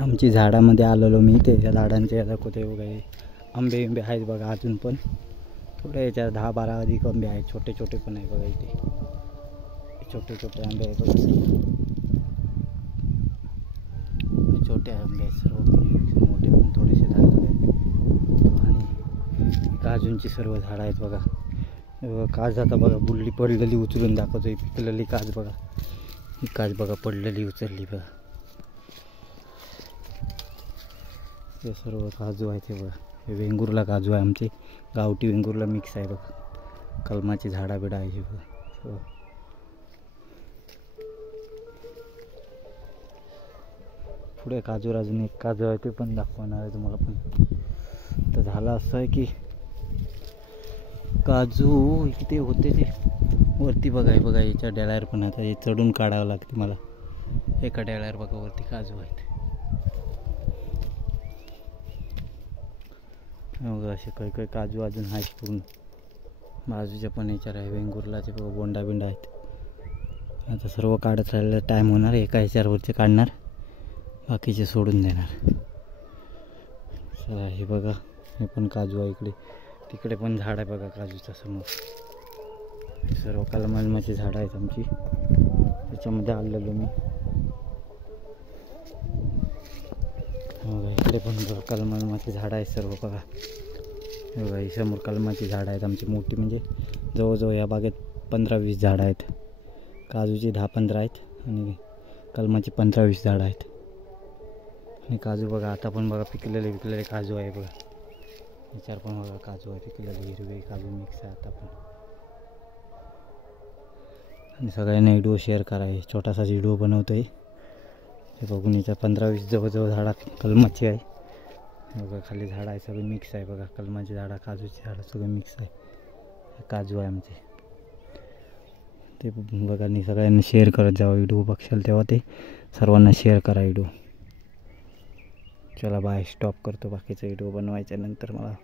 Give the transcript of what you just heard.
आमची झाडामध्ये आलेलो मी त्याच्या झाडांचे आता कुठे वगैरे आंबे आहेत बघा अजून पण थोडे याच्यात 10-12 अधिक आंबे आहेत छोटे छोटे पण आहे बघा इथे छोटे छोटे आंबे आहेत बघा छोटे आंबे आहेत सर्व मोठे पण थोडेसे झालेले आहेत आणि काजूंची सर्व झाडं आहेत बघा काज आता बघा बुलली पडलेली उचलून दाखवतोय पिकलेली काज बघा ही काज बघा पडलेली उचलली बघा हे सर्व काजू आहे ते बघा हे वेंगुर्ला काजू आहे आमचे गावठी वेंगुर्ला मिक्स आहे बघा कलमाची झाडा बिडा आहे बघा सर्व पुढे काजूर अजून एक काजू आहे ते पण दाखवणार आहे तुम्हाला पण तर झालं असं आहे की काजू किती होते ते वरती बघा हे बघा याच्या डेळ्यावर पण आता हे चढून काढावं लागते मला एका डेळ्यावर बघा वरती काजू आहेत बघा असे काही काही काजू अजून आहेत पूर्ण बाजूच्या पण याच्यावर आहे वेंगुर्लाचे बघा बोंडा बिंडा आहेत आता सर्व काढत राहिलेला टाईम होणार एका ह्याच्यावरचे काढणार बाकीचे सोडून देणार चला हे बघा हे पण काजू आहे इकडे तिकडे पण झाड आहे बघा काजूच्या समोर हे सर्व कलमाची झाडं आहेत आमची त्याच्यामध्ये आलेलो मी बघा इकडे पण बघा कलमाची झाडं आहेत सर्व बघा बघा ही समोर कलमाची झाडं आहेत आमची मोठी म्हणजे जवळजवळ या बागेत 15-20 झाडं आहेत काजूची 10-15 आहेत आणि कलमाची 15-20 झाडं आहेत आणि काजू बघा आता पण बघा पिकलेले काजू आहे बघा याच्यावर पण बघा काजू आहे पिकलेले हिरवे काजू मिक्स आहे आता पण आणि सगळ्यांना व्हिडिओ शेअर करा छोटासा व्हिडिओ बनवतो आहे हे बघून याच्या 15-20 जवळजवळ झाडा कलमाची आहे बघा खाली झाडं आहे सगळे मिक्स आहे बघा कलमाची झाडं काजूची झाडं सगळे मिक्स आहे काजू आहे आमचे ते बघा आणि सगळ्यांना शेअर करत जावा व्हिडिओ बघशाल तेव्हा ते सर्वांना शेअर करा व्हिडिओ चला बाय स्टॉप करतो बाकीचा व्हिडिओ बनवायच्या नंतर मला